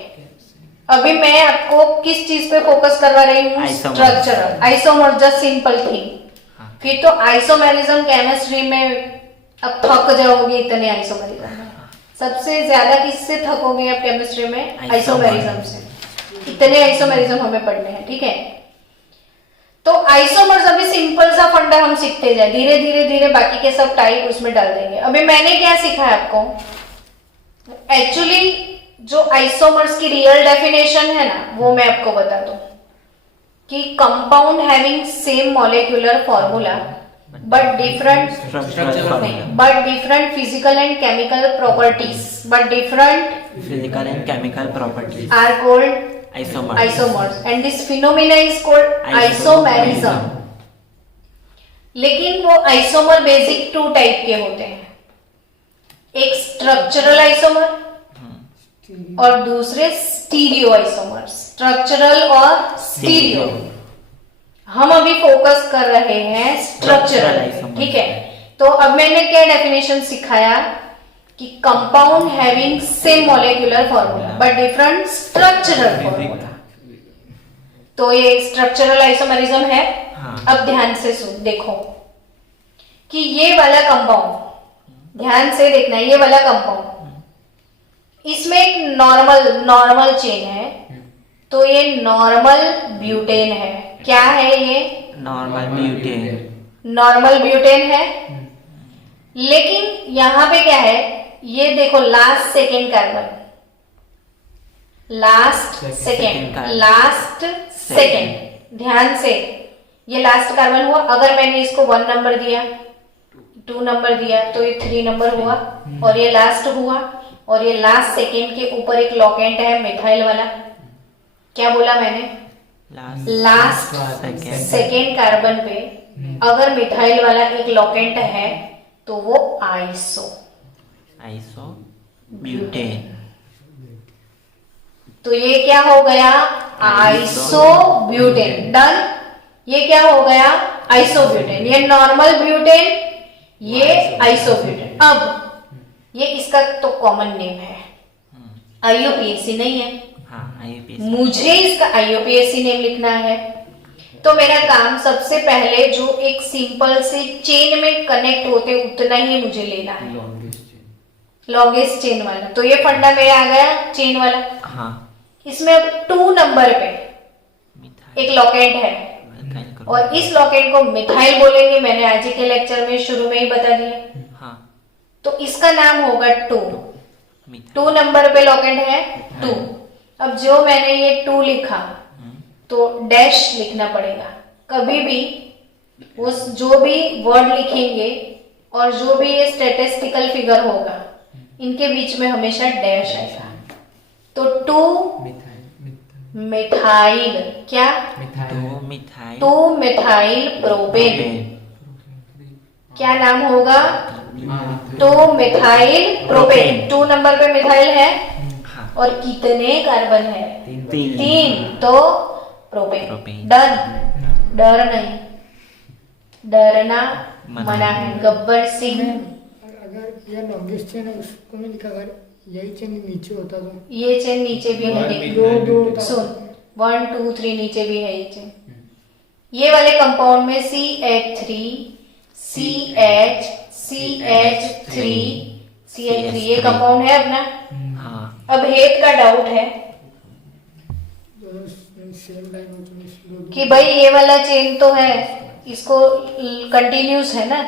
अभी मैं आपको किस चीज पे फोकस करवा रही हूँ, structural isomer, just simple thing. फिर तो आइसोमेरिज्म केमिस्ट्री में अब थक जाओगे, इतने आइसोमेरिज्म में सबसे ज्यादा किससे थकोगे आप केमिस्ट्री में, आइसोमेरिज्म से। इतने आइसोमेरिज्म हमें पढ़ने हैं, ठीक है। तो आइसोमर्स अभी सिंपल सा फंडा हम सीखते जाए, धीरे धीरे धीरे बाकी के सब टाइप उसमें डाल देंगे। अभी मैंने क्या सीखा है आपको, एक्चुअली जो आइसोमर्स की रियल डेफिनेशन है ना, वो मैं आपको बता दूं कि compound having same molecular formula but different physical and chemical properties are called isomers and this phenomena is called isomerism। लेकिन वो आइसोमर बेसिक 2 टाइप के होते हैं, एक स्ट्रक्चरल आइसोमर और दूसरे स्टीरियो आइसोमर। स्ट्रक्चरल और स्टीरियो, हम अभी फोकस कर रहे हैं स्ट्रक्चरल, ठीक है। तो अब मैंने क्या डेफिनेशन सिखाया कि compound having same molecular formula but different structural formula, तो ये स्ट्रक्चरल आइसोमेरिज्म है। अब ध्यान से सुन, देखो कि ये वाला कंपाउंड, ध्यान से देखना, ये वाला कंपाउंड, इसमें एक नॉर्मल चेन है, तो ये नॉर्मल ब्यूटेन है। क्या है ये, नॉर्मल ब्यूटेन। नॉर्मल ब्यूटेन है, लेकिन यहां पे क्या है, ये देखो last second carbon, last second, last second, ध्यान से ये लास्ट कार्बन हुआ। अगर मैंने इसको 1 नंबर दिया, 2 नंबर दिया, तो ये 3 नंबर हुआ, और ये लास्ट हुआ। और ये लास्ट सेकेंड के ऊपर एक लॉकेंट है मिथाइल वाला। क्या बोला मैंने? लास्ट सेकेंड कार्बन पे अगर मिथाइल वाला एक लॉकेंट है तो वो आइसो ब्यूटेन। तो ये क्या हो गया? Iso butane. डन। ये क्या हो गया? Iso butane. ये नॉर्मल ब्यूटेन, ये आइसो ब्यूटेन। अब ये इसका तो कॉमन नेम है, आईयूपीएसी नहीं है। मुझे इसका आईयूपीएसी नेम लिखना है, तो मेरा काम सबसे पहले जो एक सिंपल से चेन में कनेक्ट होते उतना ही मुझे लेना है, लॉन्गेस्ट चेन वाला। तो ये फंडा मेरा आ गया चेन वाला। हाँ। इसमें अब 2 नंबर पे एक लॉकेंट है, और इस लॉकेंट को मिथाइल बोलेंगे। मैंने आज ही के लेक्चर में शुरू में ही बता दिया। हाँ। तो इसका नाम होगा 2 नंबर पे लॉकेंट है 2। अब जो मैंने ये 2 लिखा तो डैश लिखना पड़ेगा। कभी भी उस जो भी वर्ड लिखेंगे और जो भी ये स्टैटिस्टिकल फिगर होगा, इनके बीच में हमेशा डैश आएगा। तो 2 मिथाइल, क्या? 2 मिथाइल प्रोपेन। क्या नाम होगा? 2 मिथाइल प्रोपेन। 2 नंबर पे मिथाइल है, और कितने कार्बन है? 3। तो प्रोपेन। डन। डर नहीं, डरना मना है। गब्बर सिंह। अगर ये लॉन्गेस्ट चेन है उसको मैं लिखा, अगर यही चेन नीचे होता तो ये चेन नीचे भी है, सुन 1 2 3 नीचे भी है ये चेन। ये वाले कंपाउंड में CH3 CH CH3 CH3 ये कंपाउंड है अपना। हाँ। अब हेत का डाउट है सेम लाइन हो तो कि भाई ये वाला चेन तो है, इसको कंटिन्यूस है ना,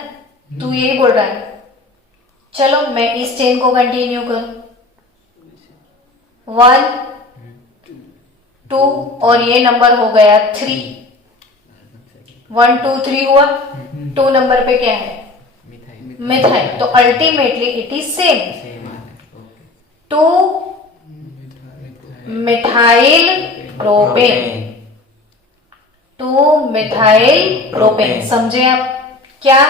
तू यही बोल रहा है। चलो मैं इस चेन को कंटिन्यू करूं, 1 2 और ये नंबर हो गया 3। 1 2 3 हुआ। 2 नंबर पे क्या है? मिथाइल। तो ultimately it is same. 2 methyl propane. 2 methyl propane. समझे आप? क्या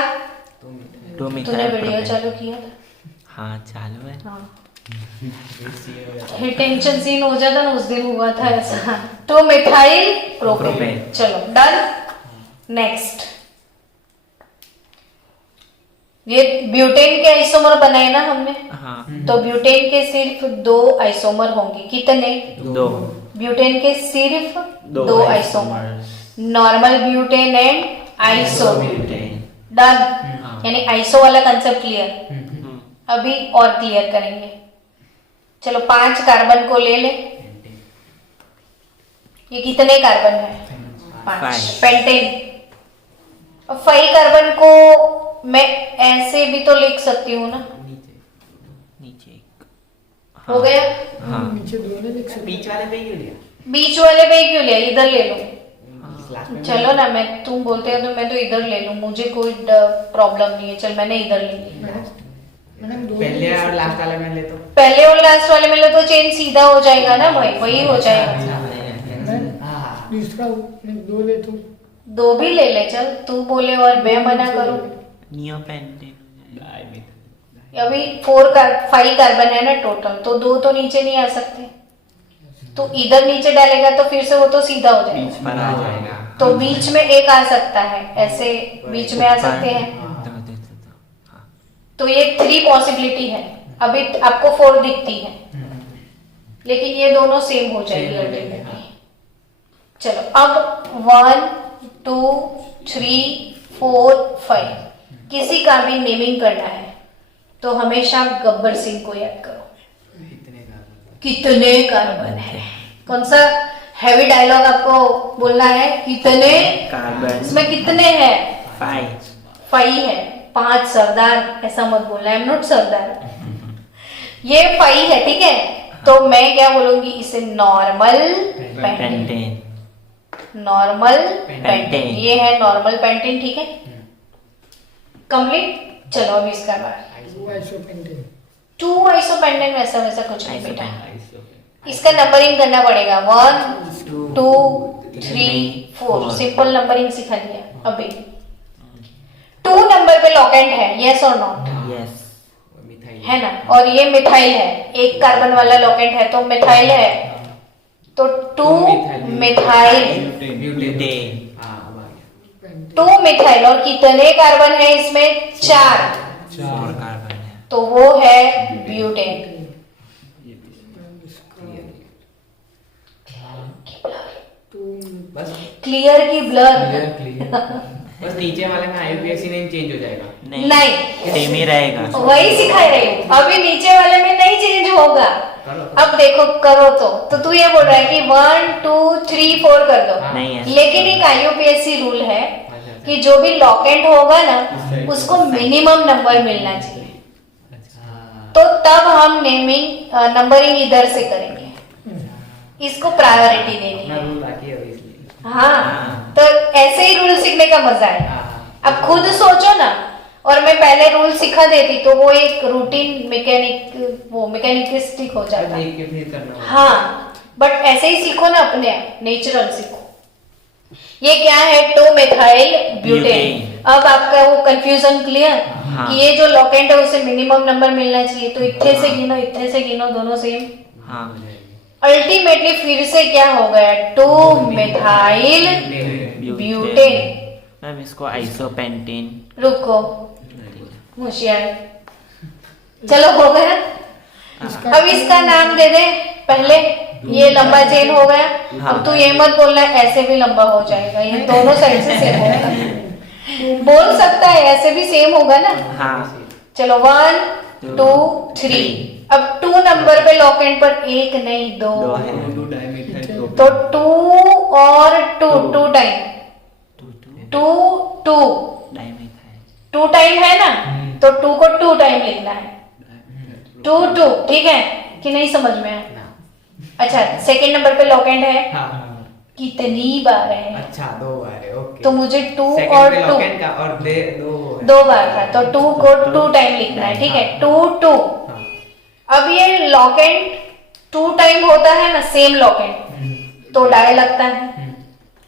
तूने वीडियो चालू किया था? हाँ चालू है। हाँ। टेंशन सीन हो जाता ना, उस दिन हुआ था ऐसा। 2 मिथाइल प्रोपेन। चलो डन। नेक्स्ट, ये ब्यूटेन के आइसोमर बनाए ना हमने। हाँ। तो ब्यूटेन के सिर्फ 2 आइसोमर होंगे। कितने? 2। ब्यूटेन के सिर्फ 2 isomer, normal butane and iso butane. Done. यानी आइसो वाला कंसेप्ट क्लियर। अभी और क्लियर करेंगे। चलो 5 कार्बन को ले ले। ये कितने कार्बन है? 5 पेंटेन। अब 5 कार्बन को मैं ऐसे भी तो लिख सकती हूँ ना। नीचे हो गया। हाँ। नीचे 2 नहीं लिख सकते। बीच वाले पे ही क्यों लिया? बीच वाले पे क्यों लिया? इधर ले लो। लास्ट में चलो ना, मैं तुम बोलते हो तो मैं तो इधर ले लूं, मुझे कोई प्रॉब्लम नहीं है। चल मैंने इधर ले ली। मैडम 2 पहले और लास्ट वाले में ले तो पहले और लास्ट वाले में ले तो चेन सीधा हो जाएगा ना भाई, वही हो जाएगा। हाँ। दूसरा मैं 2 ले तो 2 भी ले ले। चल तू बोले और मैं मना करूं। नियोपेंटेन। अभी 5 कार्बन है ना टोटल, तो 2 तो नीचे नहीं आ सकते। तो इधर नीचे डालेगा तो फिर से वो तो सीधा हो जाएगा। पर आ जाएगा। तो बीच में एक आ सकता है, ऐसे बीच में आ सकते हैं। तो ये 3 पॉसिबिलिटी है। अभी आपको 4 दिखती है, लेकिन ये दोनों सेम हो जाएगी अल्टीमेटली। चलो अब 1 2 3 4 5 किसी का भी नेमिंग करना है तो हमेशा गब्बर सिंह को याद करो। कितने कार्बन है? कौन सा हैवी डायलॉग आपको बोलना है। कितने कार्बन इसमें कितने हैं? 5 5 है। 5 सरदार ऐसा मत बोलना, आई एम नॉट सरदार। ये 5 है, ठीक है। तो मैं क्या बोलूंगी इसे? Normal pentane. Pentane normal pentane, pentane. ये है नॉर्मल पेंटेन, ठीक है। कंप्लीट। चलो अब इसका बाद 2 आइसोपेंटेन। 2 आइसोपेंटेन वैसा वैसा कुछ नहीं बेटा, इसका नंबरिंग करना पड़ेगा। 1 2 3 4 सिंपल नंबरिंग सिखा दिया। अभी 2 नंबर पे लॉकेंट है, यस और नॉट? यस मिथाइल है ना। और ये मिथाइल है, 1 कार्बन वाला लॉकेंट है तो मिथाइल है। तो 2 मिथाइल, ब्यूटेन हाँ अब आ गया 2 मिथाइल। और कितने कार्बन है इसमें? 4। 4 कार्बन है। तो वो है ब्यूटेन। बस क्लियर की ब्लर? क्लियर क्लियर बस नीचे वाले में आईयूपीएसी नेम चेंज हो जाएगा। नहीं, सेम ही रहेगा। वही सिखा रही हूँ। अभी नीचे वाले में नहीं चेंज होगा। करो। अब देखो करो तो तू ये बोल रहा है कि 1 2 3 4 कर दो। नहीं है। लेकिन एक आईयूपीएससी रूल है अच्छा। कि जो भी लॉकेंट होगा ना उसको मिनिमम नंबर मिलना चाहिए। अच्छा तो तब हम नेमिंग नंबरिंग इधर से करेंगे, इसको प्रायोरिटी देनी अपना है। रूल बाकी है अभी इसलिए। हाँ, तो ऐसे ही रूल सीखने का मजा है। हाँ। अब खुद सोचो ना, और मैं पहले रूल सिखा देती तो वो एक रूटीन मैकेनिस्टिक हो जाता। देख के फिर करना होगा। हाँ, बट ऐसे ही सीखो ना, अपने आप नेचुरल सीखो। ये क्या है? 2 मिथाइल ब्यूटेन। अब आपका वो कंफ्यूजन क्लियर हाँ। कि ये जो लॉकेंट है उसे मिनिमम नंबर मिलना चाहिए। तो इतने से गिनो, इतने से गिनो, दोनों सेम। हाँ अल्टीमेटली फिर से क्या हो गया? 2 मिथाइल ब्यूटेन। मैम इसको आइसोपेंटेन। रुको, होशियार। चलो हो गया। अब इसका नाम दे दे पहले। ये लंबा चेन हो गया। हाँ। अब तू ये मत बोलना ऐसे भी लंबा हो जाएगा, ये दोनों साइड से सेम होगा। बोल सकता है ऐसे भी सेम होगा ना। हाँ चलो 1 2 3। अब 2 नंबर पे लॉकेंट पर 1 नहीं 2 दो है। 2 डाइमेथाइल तो 2 और 2 टाइम 2 2 डाइमेथाइल 2 टाइम है ना, तो 2 को 2 टाइम लिखना है। 2 2 ठीक है कि नहीं? समझ में आया? अच्छा, सेकंड नंबर पे लॉकेंट है, हाँ कितनी बार है? अच्छा 2 बार है ओके। तो मुझे 2 सेकंड और पे 2 लॉकेट का और दे 2 2 बार था, तो 2 को 2 टाइम लिखना है, ठीक है। 2 2। अब ये लॉकेंट 2 टाइम होता है ना, सेम लॉकेंट, तो डाई लगता है।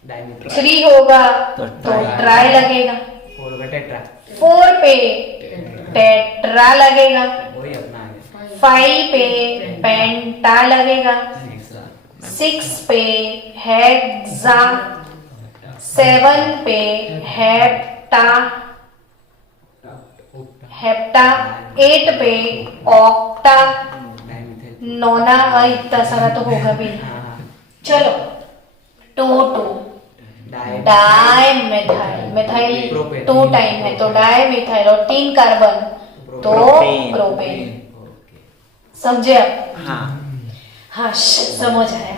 डायमीटर 3 होगा तो ट्राई लगेगा। 4 का टेट्रा 4 पे टेट्रा लगेगा। वही अपना आ गया 5 पे पेंटा लगेगा। 6 पे हेक्सा। 7 पे हेप्टा। 8 पे ऑक्टा। डायमीथाइल 9 इतना सारा तो होगा भी नहीं। हाँ चलो 2 di methyl. Methyl propane. 2 time है तो डाई मिथाइल, और 3 कार्बन तो प्रोपेन। प्रोपेन। ओके समझे अब? हाँ हाँ समझ आया।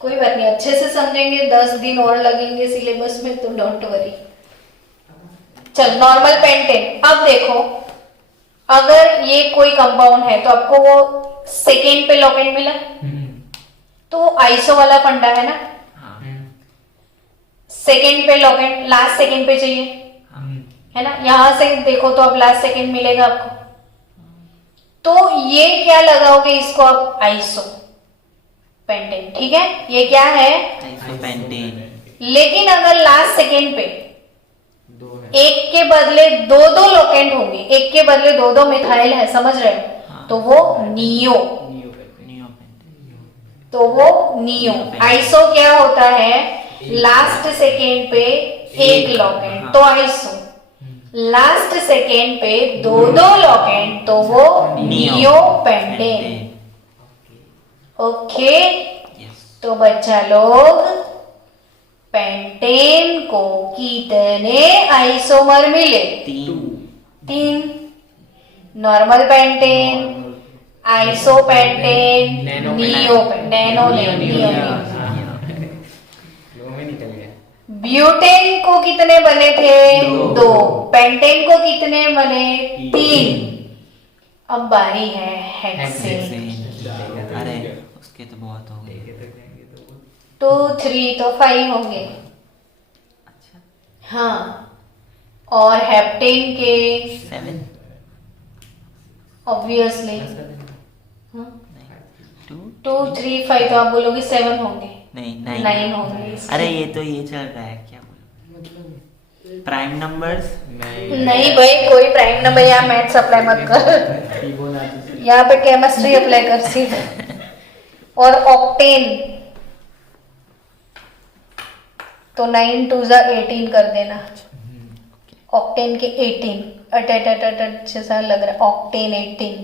कोई बात नहीं, अच्छे से समझेंगे। 10 दिन और लगेंगे सिलेबस में, तो डोंट वरी। चल नॉर्मल पेंटेन। अब देखो, अगर ये कोई कंपाउंड है तो आपको वो सेकेंड पे लॉकेंट मिला, तो आइसो वाला फंडा है ना। सेकेंड पे लॉकेंट लास्ट सेकेंड पे चाहिए, है ना। यहां से देखो तो अब लास्ट सेकेंड मिलेगा आपको। तो ये क्या लगाओगे इसको आप? आइसो पेंटेन, ठीक है। ये क्या है? आइसोपेंटेन। लेकिन अगर लास्ट सेकेंड पे 2 है एक के बदले 2 लॉकेंट होंगे, एक के बदले 2 मिथाइल है, समझ रहे हो? हाँ। तो वो नियो। नियोपेंटेन। तो वो नियो। आइसो क्या होता है? लास्ट सेकेंड पे एक लॉकेंट, हाँ। तो आइसो। लास्ट सेकेंड पे 2 लॉकेंट, तो वो नियो पेंटेन। Okay, yes. तो बच्चा लोग, पेंटेन को कितने आइसोमर मिले? 3। Normal pentane, iso pentane, nano neo, nano, neo, neo. Butane को कितने बने थे? दो। पेंटेन को कितने बने? तीन। अब बारी है हेक्सेन। हेक्सेन। अरे उसके तो बहुत हो गए। 2 3 तो 5 होंगे। अच्छा हाँ, और हेप्टेन के 7 ऑब्वियसली नहीं 2 2 3 5 तो आप बोलोगे 7 होंगे। नहीं 9 होंगे। अरे ये तो ये चल रहा है क्या बोलूं मतलब प्राइम नंबर्स नहीं भाई, कोई प्राइम नंबर यहाँ मैथ्स अप्लाई मत कर, यहाँ पे केमिस्ट्री अप्लाई कर सीधे। और ऑक्टेन तो 9 2 18 कर देना। ऑक्टेन के 18 अच्छे सा लग रहा है। ऑक्टेन 18।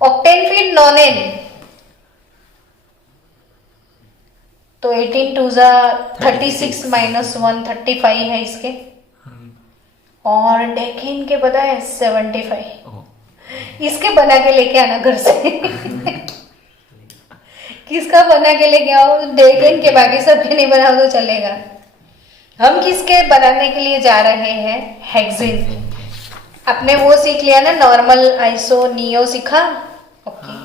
ऑक्टेन फिर नॉनेन तो 18 2 36 माइनस 1 35 है इसके। और डेकेन के बताए 75। ओह इसके बना के लेके आना घर से। किसका बना के लेके आओ? डेकेन के, बाकी सबके नहीं बनाओ तो चलेगा। हम किसके बनाने के लिए जा रहे हैं? हेक्सेन। आपने वो सीख लिया ना, नॉर्मल, आइसो, नियो सीखा? ओके।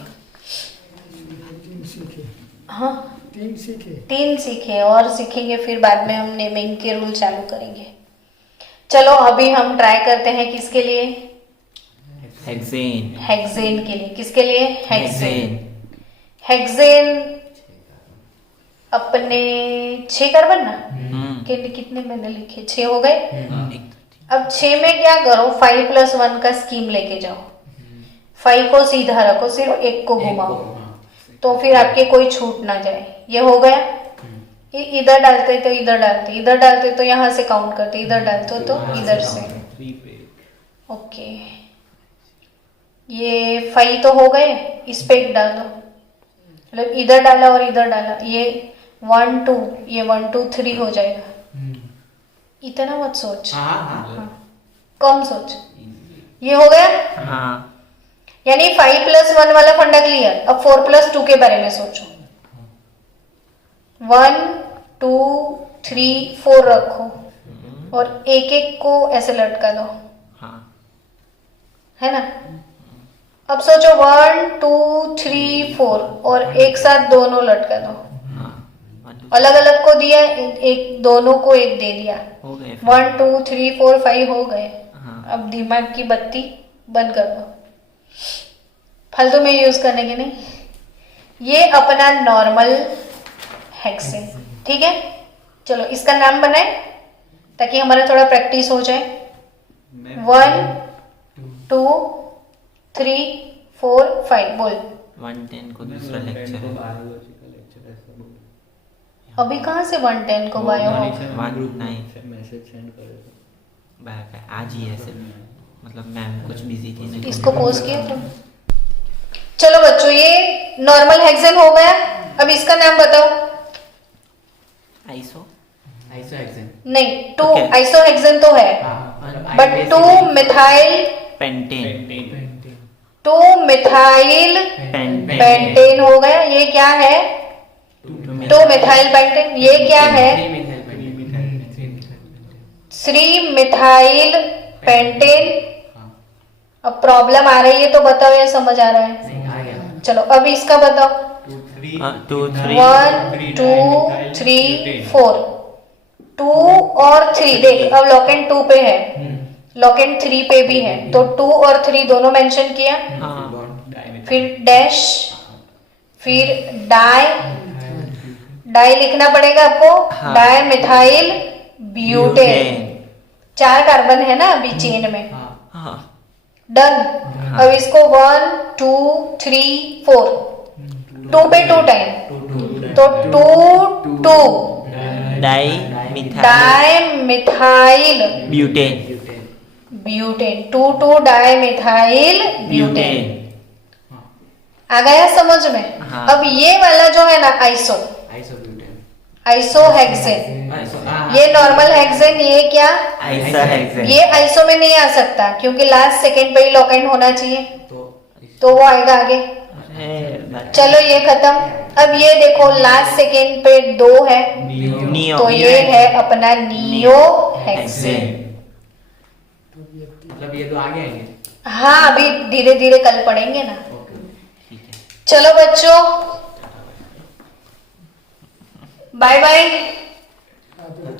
तीन सीखे, हाँ 3 सीखे। 3 सीखे, और सीखेंगे फिर बाद में हम नेमिंग के रूल चालू करेंगे। चलो अभी हम ट्राई करते हैं किसके लिए? हेक्सेन हेक्सेन के लिए। किसके लिए? हेक्सेन। हेक्सेन हेक्सेन अपने 6 कार्बन ना कितने मैंने लिखे? 6 हो गए। अब 6 में क्या करो? 5 + 1 का स्कीम लेके जाओ। 5 को सीधा रखो, सिर्फ 1 को घुमाओ, तो फिर आपके कोई छूट ना जाए। ये हो गया। इधर डालते तो इधर डालते, इधर डालते तो यहाँ से काउंट करते, इधर डालते तो इधर से। ओके, ये 5 तो हो गए। इस पे एक डाल दो, मतलब इधर डाला और इधर डाला। ये 1 2, ये 1 2 3 हो जाएगा। इतना मत सोच, हाँ, कम सोच। ये हो गया। हाँ यानी 5 + 1 वाला फंडा क्लियर। अब 4 + 2 के बारे में सोचो। 1 2 3 4 रखो और एक एक को ऐसे लटका दो, हाँ है ना? अब सोचो 1 2 3 4 और एक साथ दोनों लटका दो। अलग अलग को दिया, एक दोनों को एक दे दिया। हो गए 1 2 3 4 5 हो गए। हाँ। अब दिमाग की बत्ती बंद कर दो, फालतू में यूज करने के नहीं। ये अपना नॉर्मल हेक्सेन, ठीक है। चलो इसका नाम बनाए ताकि हमारा थोड़ा प्रैक्टिस हो जाए। 1 2 3 4 5 बोल। 110 को दूसरा लेक्चर है। अभी कहाँ से 110 को बायो हो? 19 मैसेज सेंड करे बैक है आज ही है सिर्फ, मतलब मैम कुछ बिजी थी ना। इसको पोस्ट किया तुम? चलो बच्चों, ये नॉर्मल हेक्सेन हो गया। अब इसका नाम बताओ। Iso hexane. नहीं, 2 Okay. आइसोहेक्सेन तो है, but 2 methyl pentane 2 methyl pentane pentane हो गया। ये क्या है? 2 मिथाइल पेंटेन। ये क्या है? 3 मिथाइल पेंटेन। अब प्रॉब्लम आ रही है तो बताओ या समझ आ रहा है? चलो अब इसका बताओ। 2 3 1 2 3 4 2 और 3। देख अब लॉकेंड 2 पे है, लॉकेंड 3 पे भी है, तो 2 और 3 दोनों मेंशन किया। फिर डैश, फिर डाई लिखना पड़ेगा आपको। हाँ। Die methyl butane. 4 कार्बन है ना अभी चेन में। हाँ डन। अब इसको 1 2 3 4 2 पे 2 टाइम, तो 2 2 di methyl butane butane. 2 2 di methyl butane. आ गया समझ में? हाँ। अब ये वाला जो है ना आइसो हेक्सेन, ये नॉर्मल हेक्सेन। ये क्या? आइसोहेक्सेन ये आइसो में नहीं आ सकता क्योंकि लास्ट सेकंड पे ही लॉकेंड होना चाहिए, तो वो आएगा आगे। अरे चलो ये खत्म। अब ये देखो लास्ट सेकेंड पे 2 है, नियो तो ये है अपना नियो हेक्सेन। मतलब ये 2 आगे आएंगे। हाँ अभी धीरे धीरे कल पढ़ेंगे ना। ओके। ठीक है। चलो बच्चों बाय बाय। हाँ, तो